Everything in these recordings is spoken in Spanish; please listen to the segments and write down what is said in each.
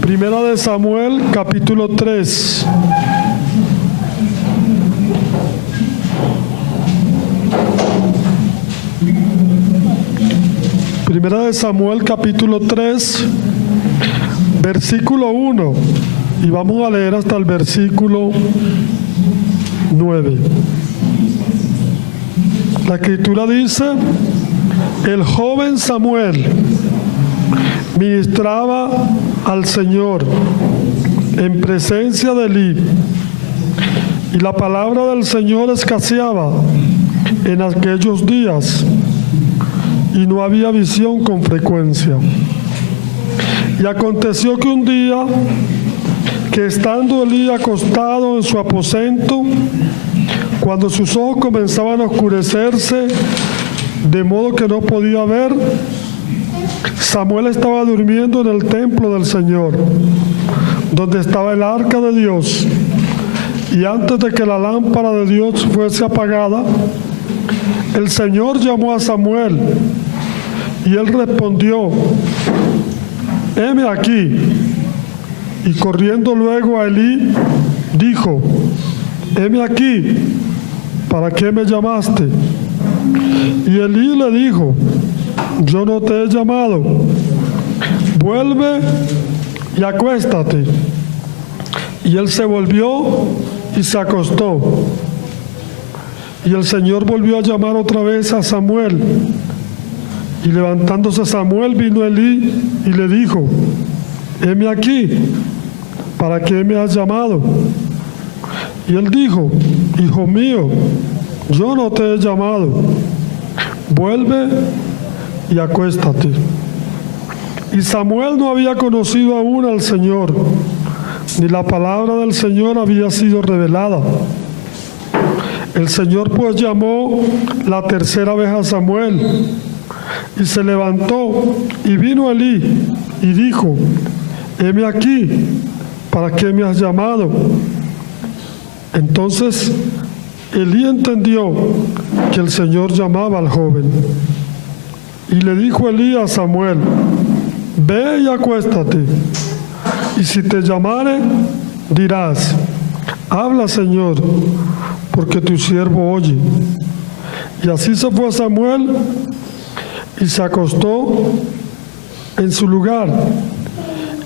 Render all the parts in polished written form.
Primera de Samuel, capítulo 3. Primera de Samuel, capítulo 3, versículo 1. Y vamos a leer hasta el versículo 9. La escritura dice: el joven Samuel ministraba al Señor en presencia de Elí, y la palabra del Señor escaseaba en aquellos días, y no había visión con frecuencia. Y aconteció que un día, que estando Elí acostado en su aposento, cuando sus ojos comenzaban a oscurecerse, de modo que no podía ver, Samuel estaba durmiendo en el templo del Señor, donde estaba el arca de Dios. Y antes de que la lámpara de Dios fuese apagada, el Señor llamó a Samuel, y él respondió: heme aquí. Y corriendo luego a Elí, dijo: heme aquí, ¿para qué me llamaste? Y Elí le dijo: yo no te he llamado, vuelve y acuéstate. Y él se volvió y se acostó. Y el Señor volvió a llamar otra vez a Samuel. Y levantándose Samuel, vino Elí y le dijo: heme aquí, ¿para qué me has llamado? Y él dijo: hijo mío, yo no te he llamado, vuelve y acuéstate. Y Samuel no había conocido aún al Señor, ni la palabra del Señor había sido revelada. El Señor pues llamó la tercera vez a Samuel, y se levantó y vino a Elí y dijo: heme aquí, ¿para qué me has llamado? Entonces Elí entendió que el Señor llamaba al joven. Y le dijo Elí a Samuel: ve y acuéstate, y si te llamare, dirás: habla, Señor, porque tu siervo oye. Y así se fue Samuel y se acostó en su lugar.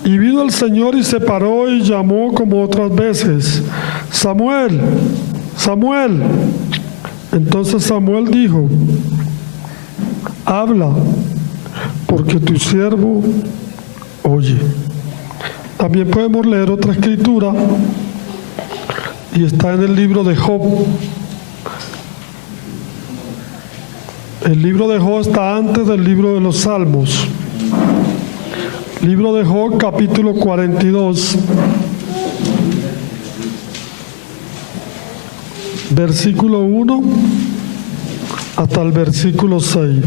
Y vino el Señor y se paró y llamó como otras veces: Samuel, Samuel. Entonces Samuel dijo: habla, porque tu siervo oye. También podemos leer otra escritura, y está en el libro de Job. El libro de Job está antes del libro de los Salmos. Libro de Job, capítulo 42, versículo 1 hasta el versículo 6.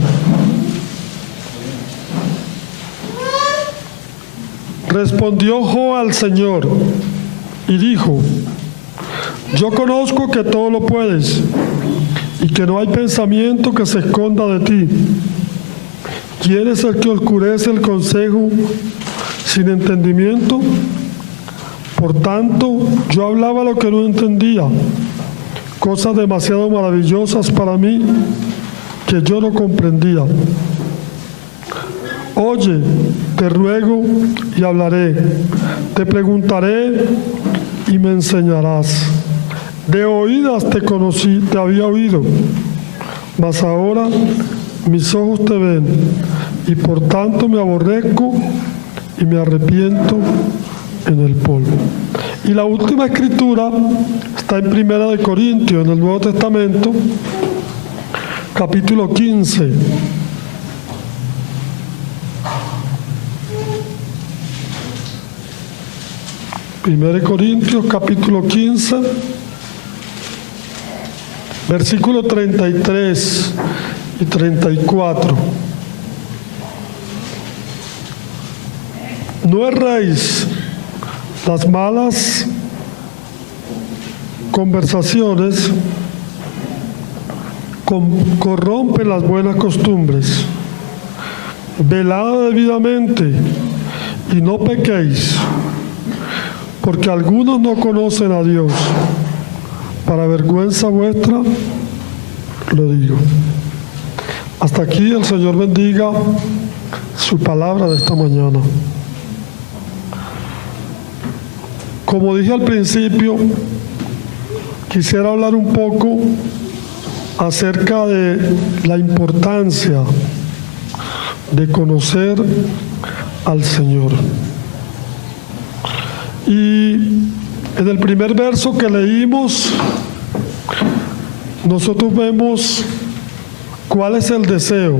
Respondió Job al Señor y dijo: yo conozco que todo lo puedes y que no hay pensamiento que se esconda de ti. ¿Quién es el que oscurece el consejo sin entendimiento? Por tanto, yo hablaba lo que no entendía, cosas demasiado maravillosas para mí que yo no comprendía. Oye, te ruego y hablaré, te preguntaré y me enseñarás. De oídas te conocí, te había oído, mas ahora mis ojos te ven, y por tanto me aborrezco y me arrepiento en el polvo. Y la última escritura está en Primera de Corintios, en el Nuevo Testamento, capítulo 15. Primera de Corintios, capítulo 15, versículos 33 y 34. No erréis, las malas conversaciones corrompen las buenas costumbres. Velad debidamente y no pequéis, porque algunos no conocen a Dios. Para vergüenza vuestra lo digo. Hasta aquí el Señor bendiga su palabra de esta mañana. Como dije al principio, quisiera hablar un poco acerca de la importancia de conocer al Señor. Y en el primer verso que leímos, nosotros vemos cuál es el deseo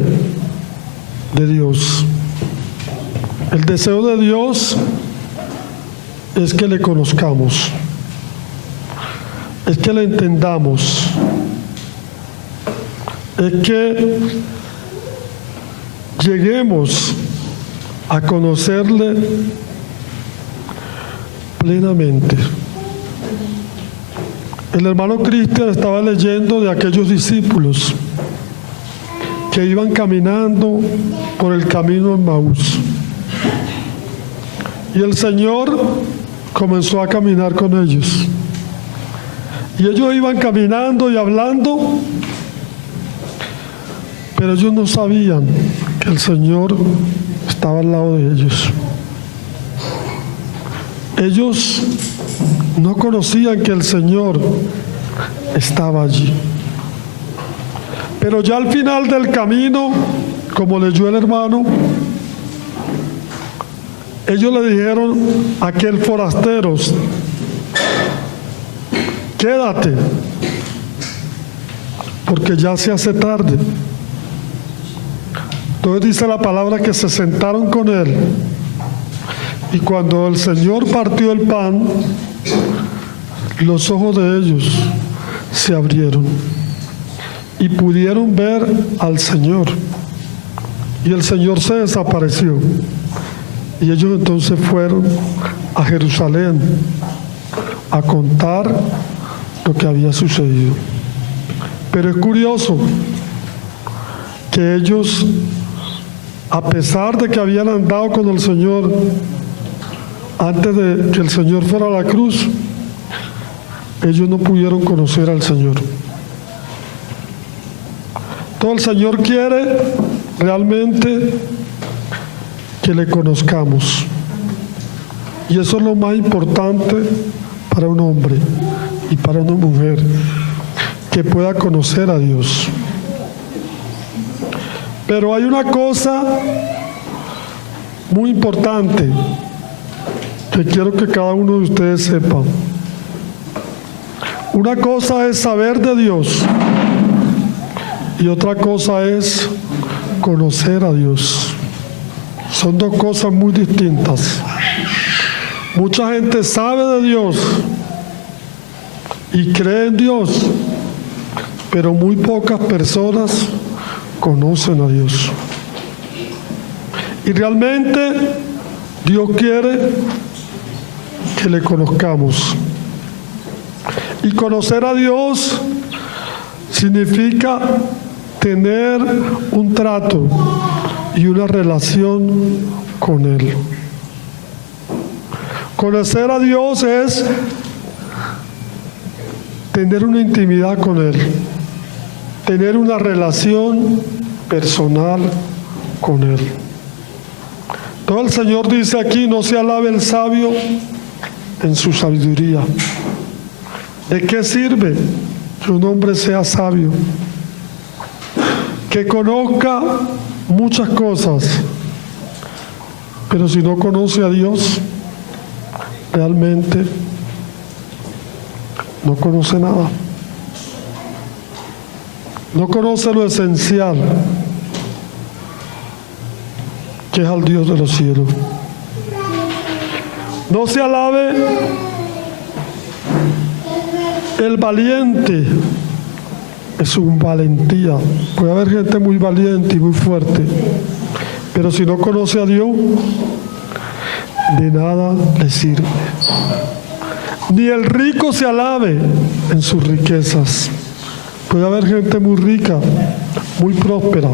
de Dios. El deseo de Dios es que le conozcamos, es que le entendamos, es que lleguemos a conocerle plenamente. El hermano Cristian estaba leyendo de aquellos discípulos que iban caminando por el camino en Maús. Y el Señor comenzó a caminar con ellos. Y ellos iban caminando y hablando, pero ellos no sabían que el Señor estaba al lado de ellos. Ellos no conocían que el Señor estaba allí. Pero ya al final del camino, como leyó el hermano, ellos le dijeron a aquel forasteros: quédate, porque ya se hace tarde. Entonces dice la palabra que se sentaron con él, y cuando el Señor partió el pan, los ojos de ellos se abrieron y pudieron ver al Señor, y el Señor se desapareció. Y ellos entonces fueron a Jerusalén a contar lo que había sucedido. Pero es curioso que ellos, a pesar de que habían andado con el Señor antes de que el Señor fuera a la cruz, ellos no pudieron conocer al Señor. Todo el Señor quiere realmente que le conozcamos. Y eso es lo más importante para un hombre y para una mujer, que pueda conocer a Dios. Pero hay una cosa muy importante que quiero que cada uno de ustedes sepa. Una cosa es saber de Dios y otra cosa es conocer a Dios. Son dos cosas muy distintas. Mucha gente sabe de Dios y cree en Dios, pero muy pocas personas conocen a Dios. Y realmente Dios quiere que le conozcamos. Y conocer a Dios significa tener un trato y una relación con Él. Conocer a Dios es tener una intimidad con Él, tener una relación personal con Él. Todo el Señor dice aquí: no se alabe el sabio en su sabiduría. ¿De qué sirve que un hombre sea sabio, que conozca muchas cosas, pero si no conoce a Dios, realmente no conoce nada? No conoce lo esencial, que es al Dios de los cielos. No se alabe el valiente en su valentía. Puede haber gente muy valiente y muy fuerte, pero si no conoce a Dios, de nada le sirve. Ni el rico se alabe en sus riquezas. Puede haber gente muy rica, muy próspera,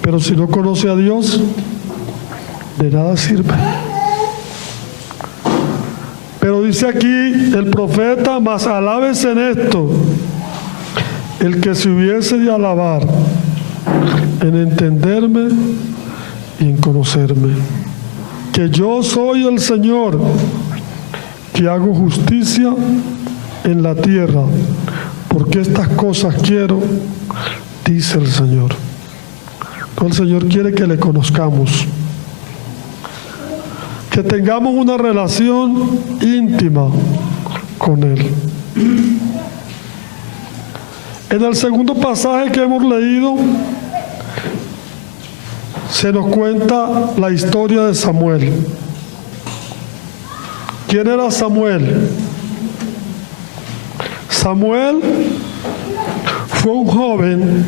pero si no conoce a Dios, de nada sirve. dice aquí el profeta: mas alabes en esto el que se hubiese de alabar, en entenderme y en conocerme, que yo soy el Señor, que hago justicia en la tierra, porque estas cosas quiero, dice el Señor. El Señor quiere que le conozcamos, que tengamos una relación íntima con Él. En el segundo pasaje que hemos leído, se nos cuenta la historia de Samuel. ¿Quién era Samuel? Samuel fue un joven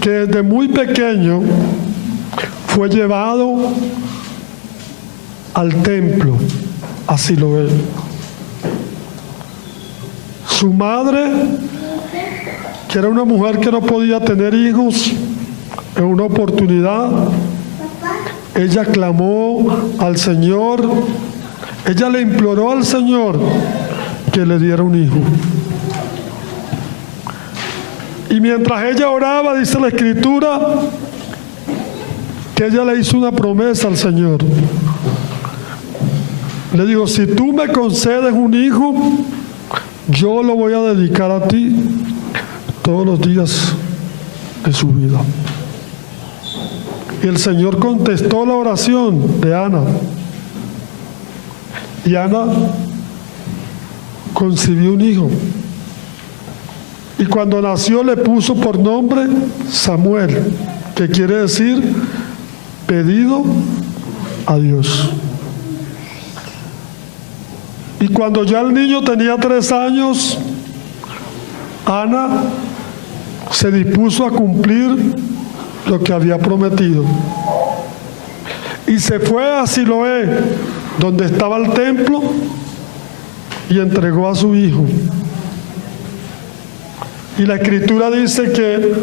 que desde muy pequeño fue llevado al templo, a Siloé. Su madre, que era una mujer que no podía tener hijos, en una oportunidad, ella clamó al Señor, ella le imploró al Señor que le diera un hijo. Y mientras ella oraba, dice la Escritura, que ella le hizo una promesa al Señor. Le dijo: si tú me concedes un hijo, yo lo voy a dedicar a ti todos los días de su vida. Y el Señor contestó la oración de Ana. Y Ana concibió un hijo. Y cuando nació le puso por nombre Samuel, que quiere decir pedido a Dios. Y cuando ya el niño tenía 3 años, Ana se dispuso a cumplir lo que había prometido. Y se fue a Siloé, donde estaba el templo, y entregó a su hijo. Y la Escritura dice que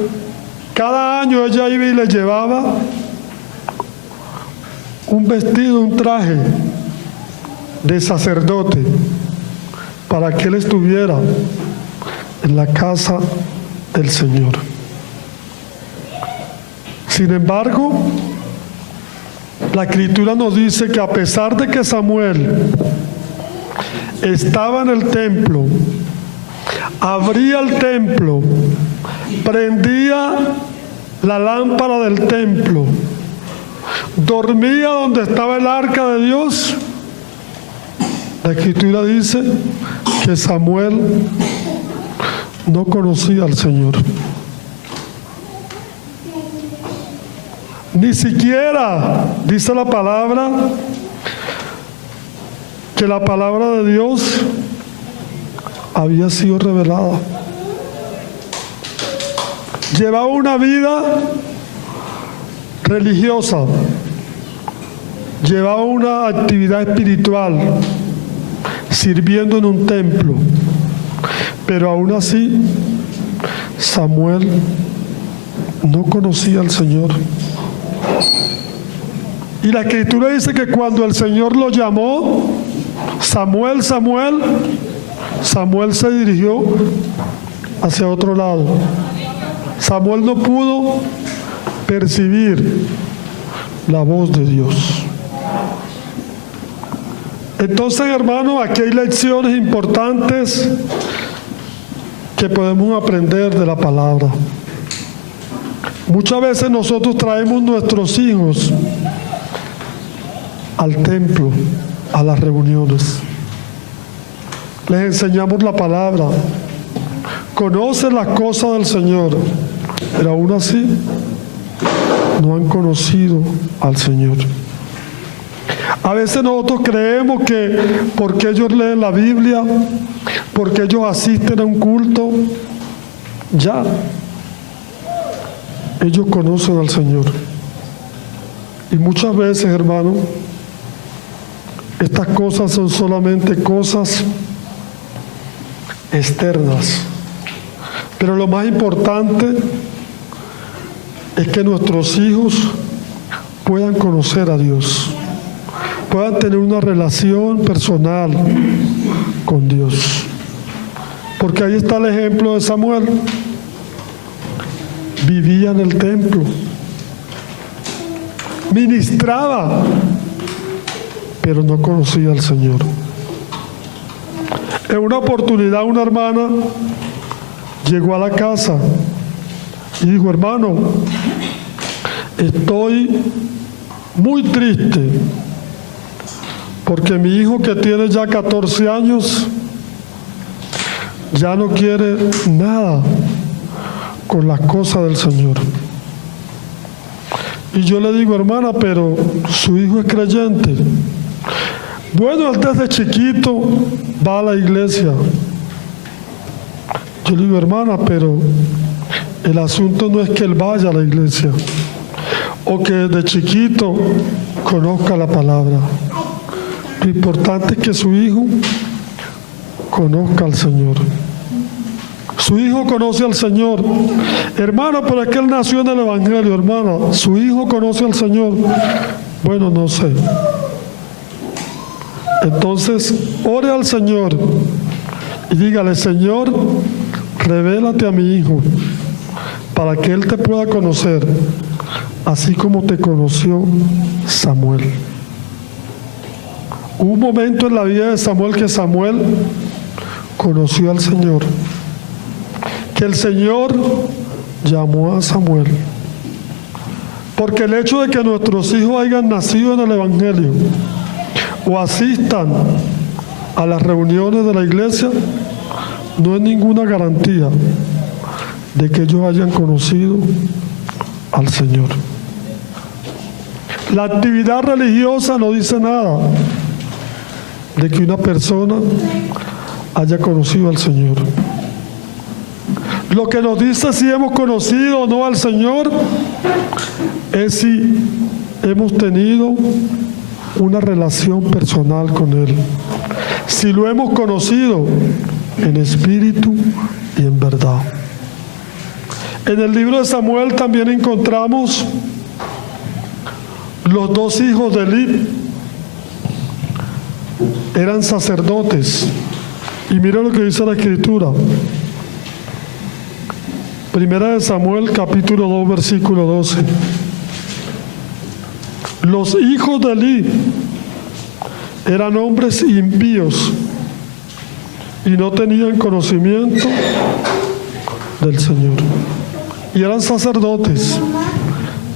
cada año ella iba y le llevaba un vestido, un traje de sacerdote, para que él estuviera en la casa del Señor. Sin embargo, la Escritura nos dice que a pesar de que Samuel estaba en el templo, abría el templo, prendía la lámpara del templo, dormía donde estaba el arca de Dios, la Escritura dice que Samuel no conocía al Señor. Ni siquiera dice la palabra que la palabra de Dios había sido revelada. Llevaba una vida religiosa, llevaba una actividad espiritual, sirviendo en un templo, pero aún así Samuel no conocía al Señor. Y la Escritura dice que cuando el Señor lo llamó, Samuel, Samuel, Samuel se dirigió hacia otro lado. Samuel no pudo percibir la voz de Dios. Entonces, hermanos, aquí hay lecciones importantes que podemos aprender de la palabra. Muchas veces nosotros traemos nuestros hijos al templo, a las reuniones. Les enseñamos la palabra, conocen las cosas del Señor, pero aún así no han conocido al Señor. A veces nosotros creemos que porque ellos leen la Biblia, porque ellos asisten a un culto, ya ellos conocen al Señor. Y muchas veces, hermano, estas cosas son solamente cosas externas. Pero lo más importante es que nuestros hijos puedan conocer a Dios. puedan tener una relación personal con Dios. Porque ahí está el ejemplo de Samuel. Vivía en el templo, ministraba, pero no conocía al Señor. En una oportunidad una hermana llegó a la casa y dijo: hermano, estoy muy triste porque mi hijo, que tiene ya 14 años, ya no quiere nada con las cosas del Señor. Y yo le digo: hermana, pero su hijo es creyente. Bueno, él desde chiquito va a la iglesia. Yo le digo: hermana, pero el asunto no es que él vaya a la iglesia o que de chiquito conozca la palabra. Lo importante es que su hijo conozca al Señor. Su hijo conoce al Señor. Hermano, pero es que él nació en el Evangelio. Hermana, su hijo conoce al Señor. Bueno, no sé. Entonces, ore al Señor y dígale: Señor, revélate a mi hijo para que él te pueda conocer, así como te conoció Samuel. Hubo un momento en la vida de Samuel que Samuel conoció al Señor, que el Señor llamó a Samuel. Porque el hecho de que nuestros hijos hayan nacido en el Evangelio o asistan a las reuniones de la iglesia no es ninguna garantía de que ellos hayan conocido al Señor. La actividad religiosa no dice nada de que una persona haya conocido al Señor. Lo que nos dice si hemos conocido o no al Señor es si hemos tenido una relación personal con Él, si lo hemos conocido en espíritu y en verdad. En el libro de Samuel también encontramos los dos hijos de Elí. Eran sacerdotes. Y mira lo que dice la Escritura. Primera de Samuel, capítulo 2, versículo 12. Los hijos de Elí eran hombres impíos y no tenían conocimiento del Señor. Y eran sacerdotes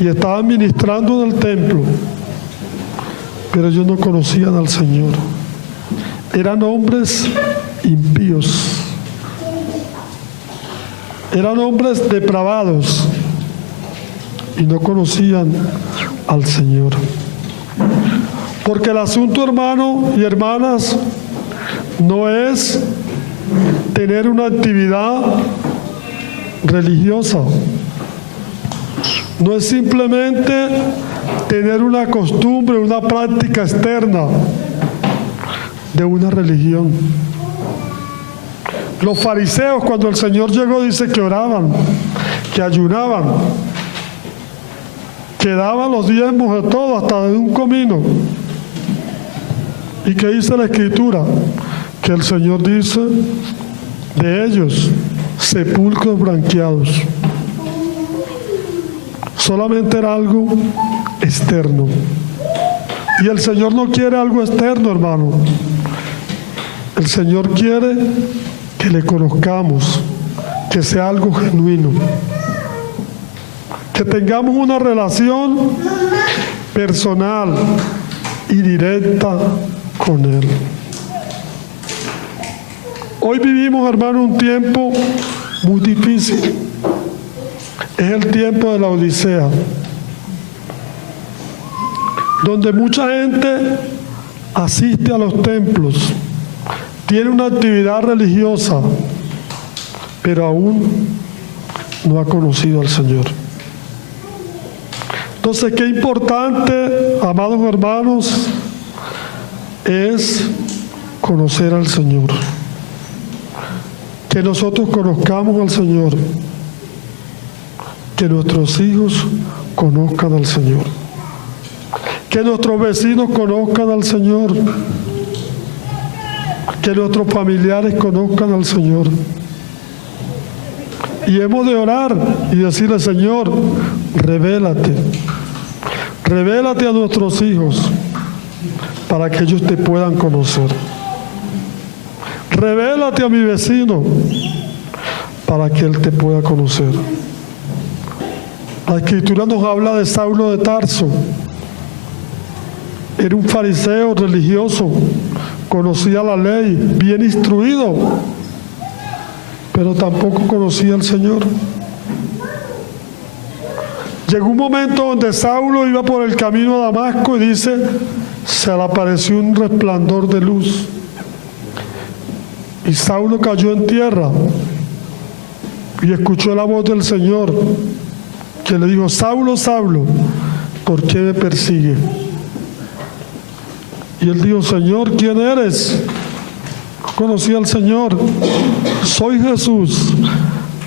y estaban ministrando en el templo, pero ellos no conocían al Señor. Eran hombres impíos. Eran hombres depravados y no conocían al Señor. Porque el asunto, hermano y hermanas, no es tener una actividad religiosa. No es simplemente tener una costumbre, una práctica externa de una religión. Los fariseos, cuando el Señor llegó, dice que oraban, que ayunaban, que daban los diezmos de todo, hasta de un comino. ¿Y qué dice la Escritura? Que el Señor dice de ellos: sepulcros blanqueados. Solamente era algo externo. Y el Señor no quiere algo externo, hermano. El Señor quiere que le conozcamos, que sea algo genuino, que tengamos una relación personal y directa con Él. Hoy vivimos, hermano, un tiempo muy difícil. Es el tiempo de la Odisea, donde mucha gente asiste a los templos, tiene una actividad religiosa, pero aún no ha conocido al Señor. Entonces, qué importante, amados hermanos, es conocer al Señor. Que nosotros conozcamos al Señor. Que nuestros hijos conozcan al Señor. Que nuestros vecinos conozcan al Señor. Que nuestros familiares conozcan al Señor. Y hemos de orar y decirle: Señor, revélate. Revélate a nuestros hijos para que ellos te puedan conocer. Revélate a mi vecino para que él te pueda conocer. La Escritura nos habla de Saulo de Tarso. Era un fariseo religioso, conocía la ley, bien instruido, pero tampoco conocía al Señor. Llegó un momento donde Saulo iba por el camino a Damasco y dice: se le apareció un resplandor de luz. Y Saulo cayó en tierra y escuchó la voz del Señor, que le dijo: Saulo, Saulo, ¿por qué me persigue? Y él dijo: Señor, ¿quién eres? No conocía al Señor. Soy Jesús,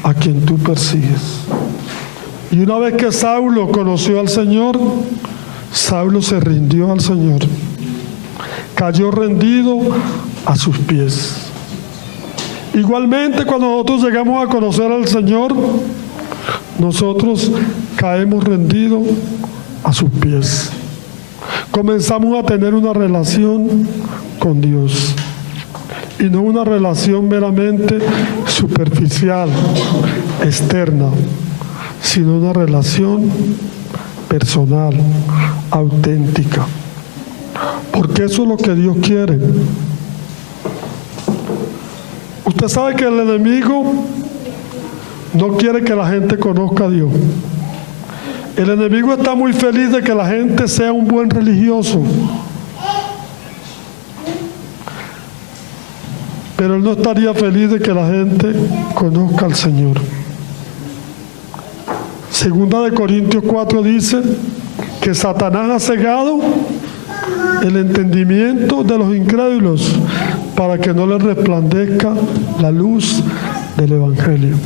a quien tú persigues. Y una vez que Saulo conoció al Señor, Saulo se rindió al Señor. Cayó rendido a sus pies. Igualmente, cuando nosotros llegamos a conocer al Señor, nosotros caemos rendidos a sus pies. Comenzamos a tener una relación con Dios. Y no una relación meramente superficial, externa, sino una relación personal, auténtica. Porque eso es lo que Dios quiere. Usted sabe que el enemigo no quiere que la gente conozca a Dios. El enemigo está muy feliz de que la gente sea un buen religioso. Pero él no estaría feliz de que la gente conozca al Señor. Segunda de Corintios 4 dice que Satanás ha cegado el entendimiento de los incrédulos para que no les resplandezca la luz del Evangelio.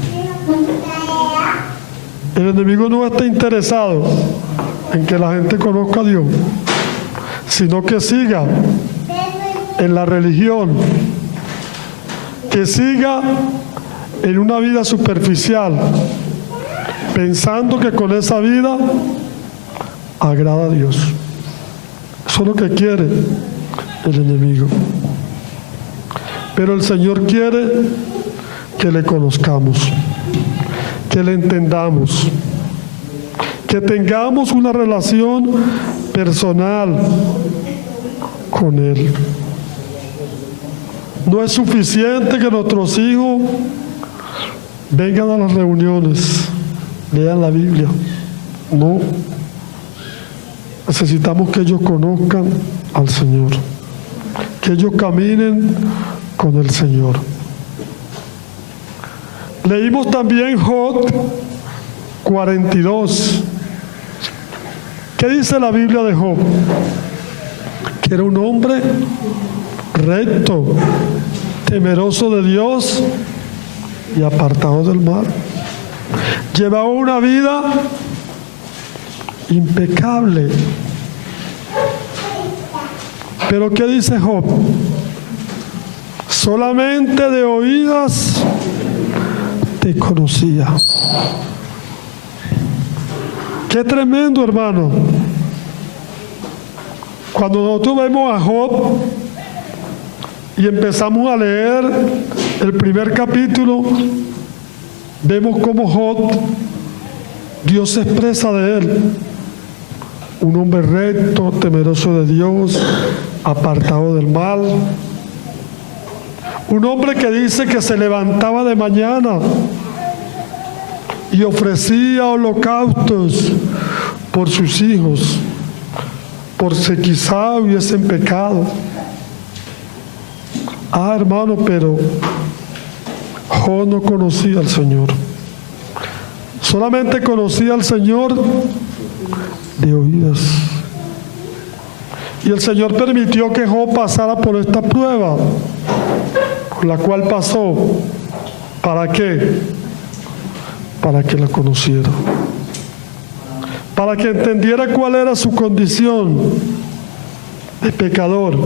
El enemigo no está interesado en que la gente conozca a Dios, sino que siga en la religión, que siga en una vida superficial, pensando que con esa vida agrada a Dios. Eso es lo que quiere el enemigo. Pero el Señor quiere que le conozcamos, que le entendamos, que tengamos una relación personal con Él. No es suficiente que nuestros hijos vengan a las reuniones, lean la Biblia. No. Necesitamos que ellos conozcan al Señor, que ellos caminen con el Señor. Leímos también Job 42. ¿Qué dice la Biblia de Job? Que era un hombre recto, temeroso de Dios y apartado del mal. Llevaba una vida impecable. Pero ¿qué dice Job? Solamente de oídas te conocía. Qué tremendo, hermano. Cuando nosotros vemos a Job y empezamos a leer el primer capítulo, vemos cómo Job, Dios se expresa de él. Un hombre recto, temeroso de Dios, apartado del mal. Un hombre que dice que se levantaba de mañana y ofrecía holocaustos por sus hijos, por si quizá hubiesen pecado. Hermano, pero Job no conocía al Señor. Solamente conocía al Señor de oídas. Y el Señor permitió que Job pasara por esta prueba, por la cual pasó. ¿Para qué? Para que la conociera. para que entendiera cuál era su condición de pecador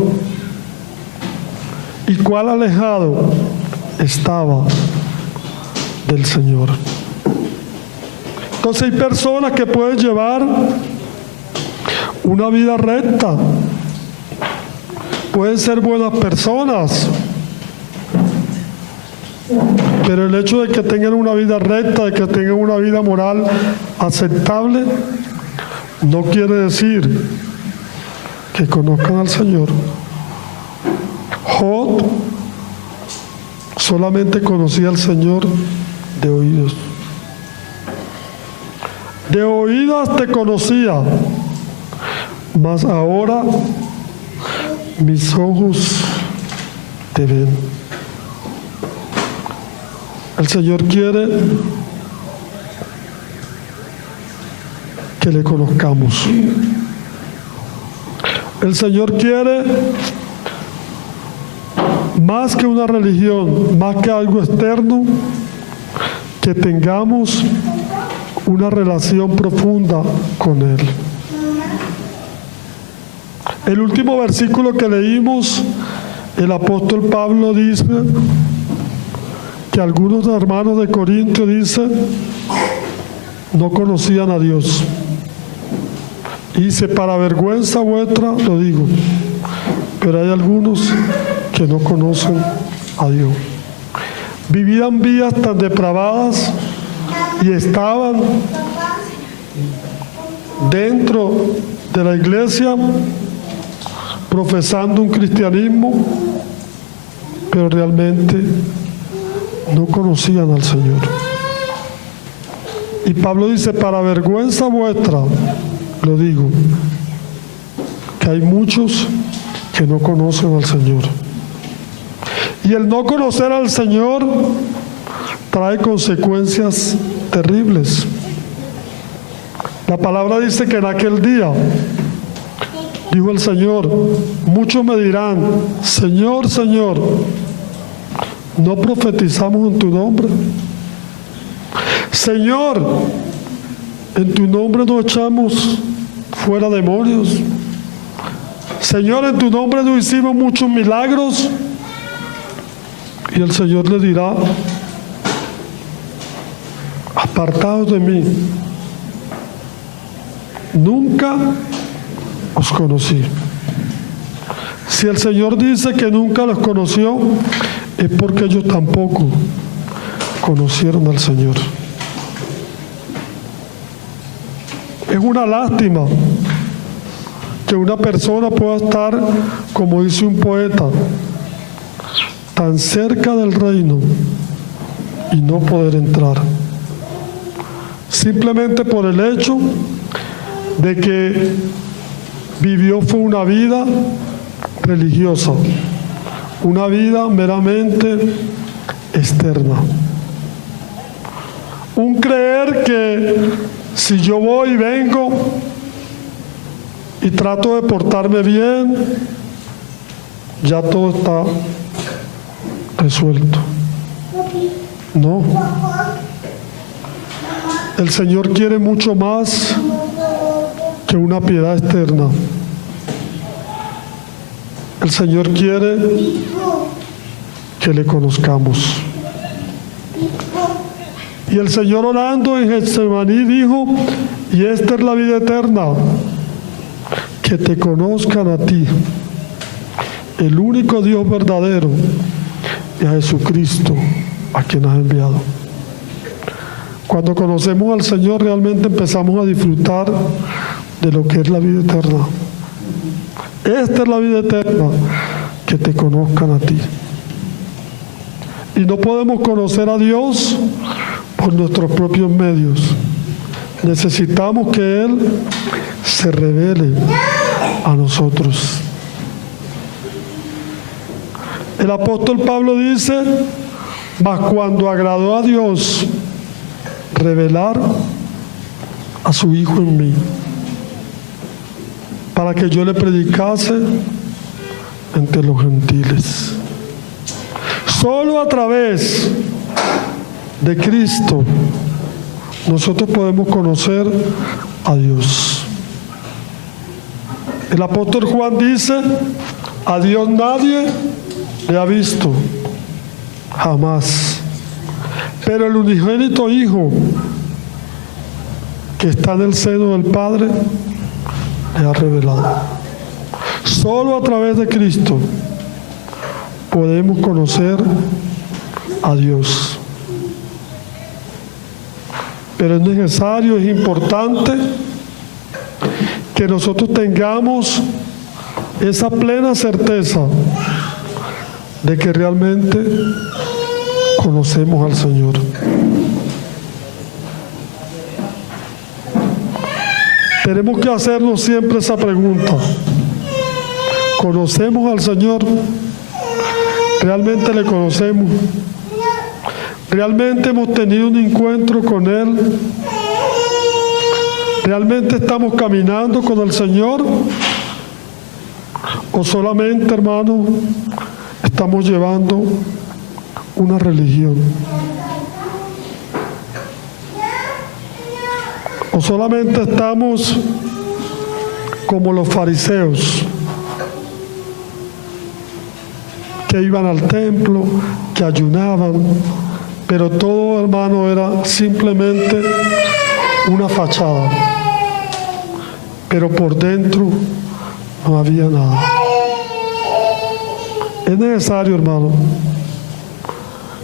y cuál alejado estaba del Señor. Entonces hay personas que pueden llevar una vida recta, pueden ser buenas personas, pero el hecho de que tengan una vida recta, de que tengan una vida moral aceptable, no quiere decir que conozcan al Señor. Job solamente conocía al Señor de oídos. De oídas te conocía, mas ahora mis ojos te ven. El Señor quiere que le conozcamos. El Señor quiere más que una religión, más que algo externo, que tengamos una relación profunda con Él. El último versículo que leímos, el apóstol Pablo dice que algunos hermanos de Corinto, dice, no conocían a Dios. Y dice, para vergüenza vuestra lo digo, pero hay algunos que no conocen a Dios. Vivían vidas tan depravadas y estaban dentro de la iglesia profesando un cristianismo, pero realmente no conocían al Señor. Y Pablo dice, para vergüenza vuestra lo digo, que hay muchos que no conocen al Señor. Y el no conocer al Señor trae consecuencias terribles. La palabra dice que en aquel día, dijo el Señor, muchos me dirán, Señor, Señor, ¿no profetizamos en tu nombre? Señor, en tu nombre no echamos fuera demonios. Señor, en tu nombre no hicimos muchos milagros. Y el Señor le dirá, apartaos de mí, nunca os conocí. Si el Señor dice que nunca los conoció, es porque ellos tampoco conocieron al Señor. Es una lástima que una persona pueda estar, como dice un poeta, tan cerca del reino y no poder entrar, simplemente por el hecho de que vivió fue una vida religiosa, una vida meramente externa, un creer que si yo voy y vengo y trato de portarme bien, ya todo está resuelto. No. El Señor quiere mucho más que una piedad externa. El Señor quiere que le conozcamos. Y el Señor, orando en Getsemaní, dijo, y esta es la vida eterna, que te conozcan a ti, el único Dios verdadero, y a Jesucristo, a quien has enviado. Cuando conocemos al Señor, realmente empezamos a disfrutar de lo que es la vida eterna. Esta es la vida eterna, que te conozcan a ti. Y no podemos conocer a Dios por nuestros propios medios. Necesitamos que Él se revele a nosotros. El apóstol Pablo dice, mas cuando agradó a Dios revelar a su Hijo en mí, para que yo le predicase entre los gentiles. Solo a través de Cristo nosotros podemos conocer a Dios. El apóstol Juan dice, a Dios nadie le ha visto, jamás. Pero el unigénito Hijo que está en el seno del Padre le ha revelado. Solo a través de Cristo podemos conocer a Dios. Pero es necesario, es importante que nosotros tengamos esa plena certeza de que realmente conocemos al Señor. Tenemos que hacernos siempre esa pregunta. ¿Conocemos al Señor? ¿Realmente le conocemos? ¿Realmente hemos tenido un encuentro con Él? ¿Realmente estamos caminando con el Señor? ¿O solamente, hermano, estamos llevando una religión? ¿O solamente estamos como los fariseos, que iban al templo, que ayunaban, pero todo, hermano, era simplemente una fachada, pero por dentro no había nada? Es necesario, hermano,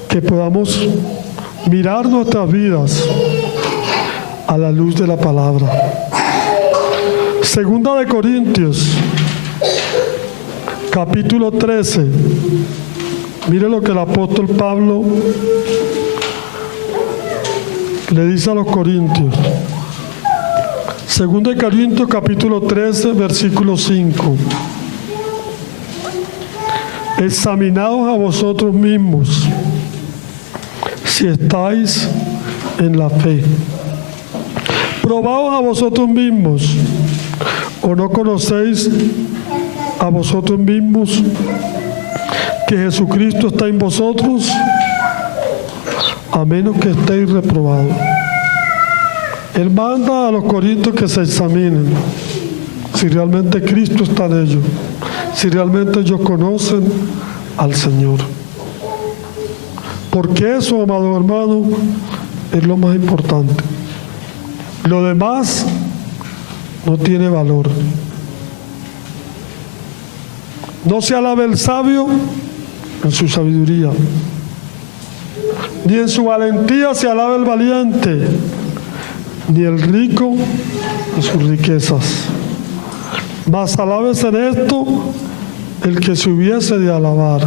que podamos mirar nuestras vidas a la luz de la palabra. Segunda de Corintios, capítulo 13. Mire lo que el apóstol Pablo le dice a los corintios. Segunda de Corintios, capítulo 13, versículo 5. Examinaos a vosotros mismos si estáis en la fe. Probaos a vosotros mismos, o no conocéis a vosotros mismos que Jesucristo está en vosotros, a menos que estéis reprobados. Él manda a los corintios que se examinen si realmente Cristo está en ellos, si realmente ellos conocen al Señor. Porque eso, amado hermano, es lo más importante. Lo demás no tiene valor. No se alabe el sabio en su sabiduría, ni en su valentía se alaba el valiente, ni el rico en sus riquezas. Mas alábese en esto el que se hubiese de alabar,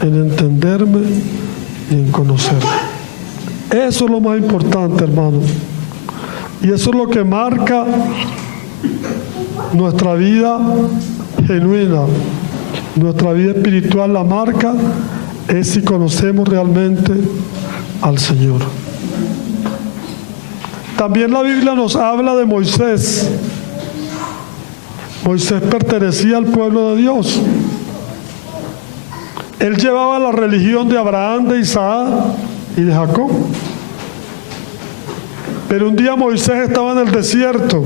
en entenderme y en conocerme. Eso es lo más importante, hermano. Y eso es lo que marca nuestra vida genuina, nuestra vida espiritual. La marca es si conocemos realmente al Señor. También la Biblia nos habla de Moisés. Moisés pertenecía al pueblo de Dios. Él llevaba la religión de Abraham, de Isaac y de Jacob. Pero un día Moisés estaba en el desierto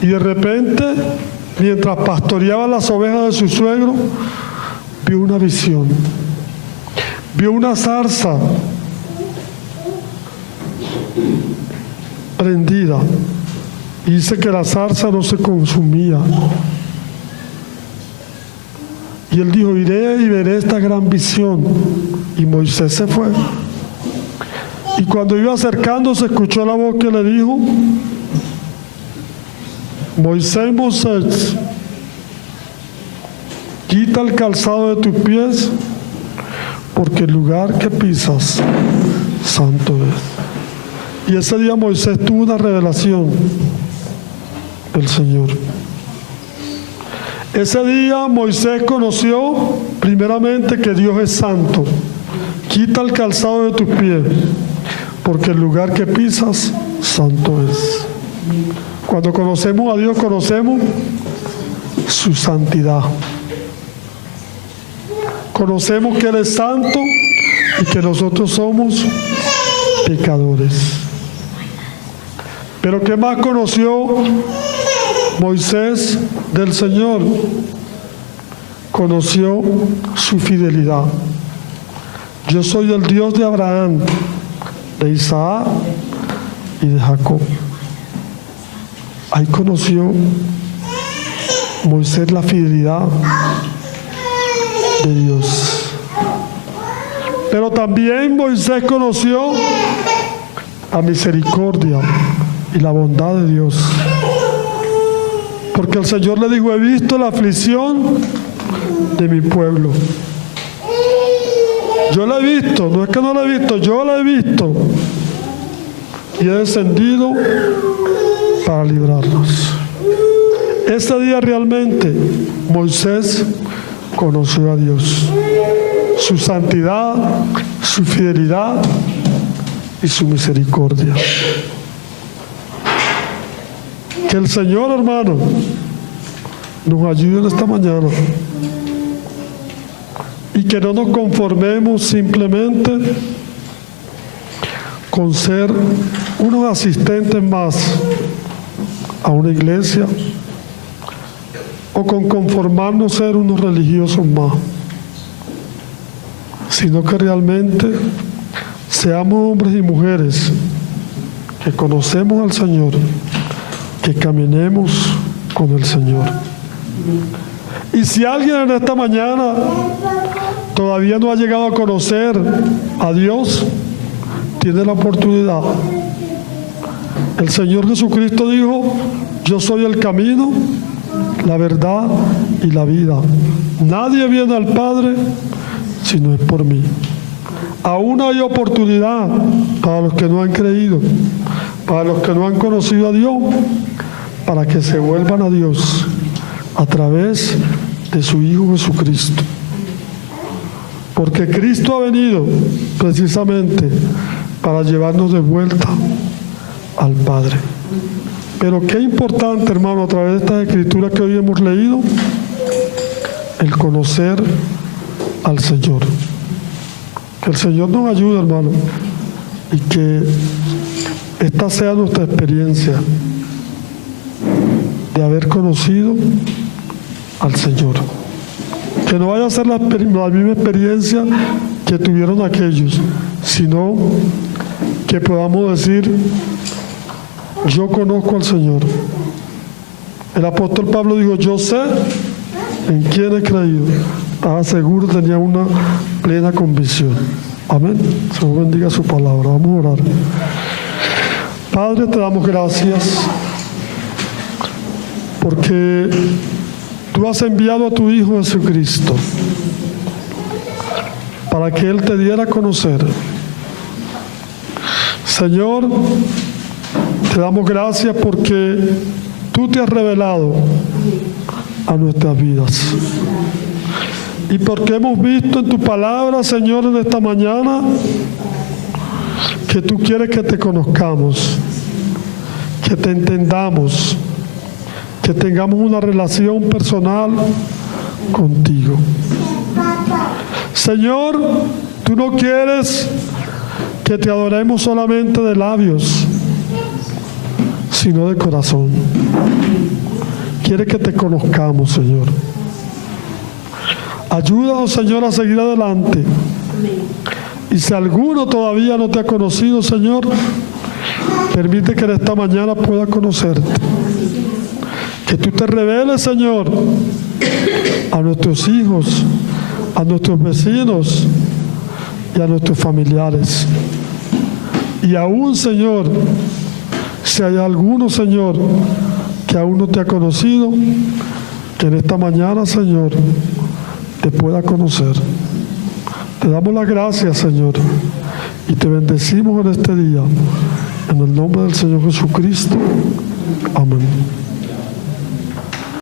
y de repente, mientras pastoreaba las ovejas de su suegro, vio una visión. Vio una zarza prendida y dice que la zarza no se consumía. Y él dijo, iré y veré esta gran visión. Y Moisés se fue. Y cuando iba acercándose, escuchó la voz que le dijo, Moisés, Moisés, quita el calzado de tus pies, porque el lugar que pisas, santo es. Y ese día Moisés tuvo una revelación del Señor. Ese día Moisés conoció primeramente que Dios es santo. Quita el calzado de tus pies, porque el lugar que pisas, santo es. Cuando conocemos a Dios, conocemos su santidad. Conocemos que Él es santo y que nosotros somos pecadores. Pero ¿qué más conoció Moisés del Señor? Conoció su fidelidad. Yo soy el Dios de Abraham, de Isaac y de Jacob. Ahí conoció Moisés la fidelidad de Dios. Pero también Moisés conoció la misericordia y la bondad de Dios. Porque el Señor le dijo: he visto la aflicción de mi pueblo. Yo la he visto, no es que no la he visto, yo la he visto. Y he descendido para librarlos. Ese día realmente Moisés conoció a Dios, su santidad, su fidelidad y su misericordia. Que el Señor, hermano, nos ayude en esta mañana y que no nos conformemos simplemente con ser unos asistentes más a una iglesia o con conformarnos ser unos religiosos más, sino que realmente seamos hombres y mujeres que conocemos al Señor, que caminemos con el Señor. Y si alguien en esta mañana todavía no ha llegado a conocer a Dios, tiene la oportunidad. El Señor Jesucristo dijo: yo soy el camino, la verdad y la vida. Nadie viene al Padre si no es por mí. Aún hay oportunidad para los que no han creído, para los que no han conocido a Dios, para que se vuelvan a Dios a través de su Hijo Jesucristo. Porque Cristo ha venido precisamente para llevarnos de vuelta al Padre. Pero qué importante, hermano, a través de estas escrituras que hoy hemos leído, el conocer al Señor. Que el Señor nos ayude, hermano, y que esta sea nuestra experiencia de haber conocido al Señor. Que no vaya a ser la misma experiencia que tuvieron aquellos, sino que podamos decir: yo conozco al Señor. El apóstol Pablo dijo: yo sé en quién he creído. Estaba seguro, tenía una plena convicción. Amén. Señor bendiga su palabra. Vamos a orar. Padre, te damos gracias porque tú has enviado a tu Hijo Jesucristo para que Él te diera a conocer. Señor, te damos gracias porque tú te has revelado a nuestras vidas. Y porque hemos visto en tu palabra, Señor, en esta mañana, que tú quieres que te conozcamos, que te entendamos, que tengamos una relación personal contigo. Señor, tú no quieres que te adoremos solamente de labios, sino de corazón. Quieres que te conozcamos, Señor. Ayúdanos, Señor, a seguir adelante. Y si alguno todavía no te ha conocido, Señor, permite que en esta mañana pueda conocerte. Que tú te reveles, Señor, a nuestros hijos, a nuestros vecinos y a nuestros familiares. Y aún, Señor, si hay alguno, Señor, que aún no te ha conocido, que en esta mañana, Señor, te pueda conocer. Te damos las gracias, Señor, y te bendecimos en este día. En el nombre del Señor Jesucristo. Amén.